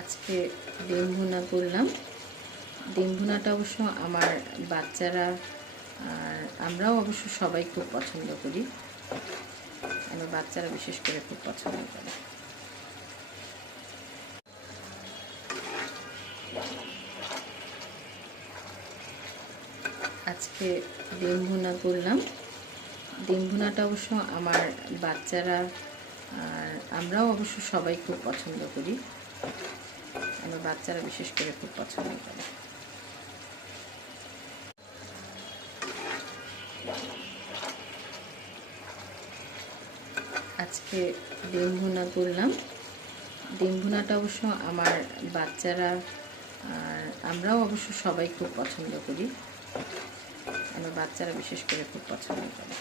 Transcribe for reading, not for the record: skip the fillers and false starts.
আজকে ডিম ভুনা করলাম। ডিম ভুনাটা অবশ্য আমার বাচ্চারা আর আমরাও অবশ্য সবাই খুব পছন্দ করি। আমার বাচ্চারা বিশেষ করে খুব পছন্দ করে। আজকে ডিম ভুনা করলাম। ডিম ভুনাটা অবশ্য আমার বাচ্চারা আর আমরাও অবশ্য সবাই খুব পছন্দ করি। আমার বাচ্চারা বিশেষ করে খুব পছন্দ করে। আজকে ডিম ভুনা করলাম। ডিম ভুনাটা অবশ্য আমার বাচ্চারা আর আমরাও অবশ্য সবাই খুব পছন্দ করি। আমার বাচ্চারা বিশেষ করে খুব পছন্দ করে।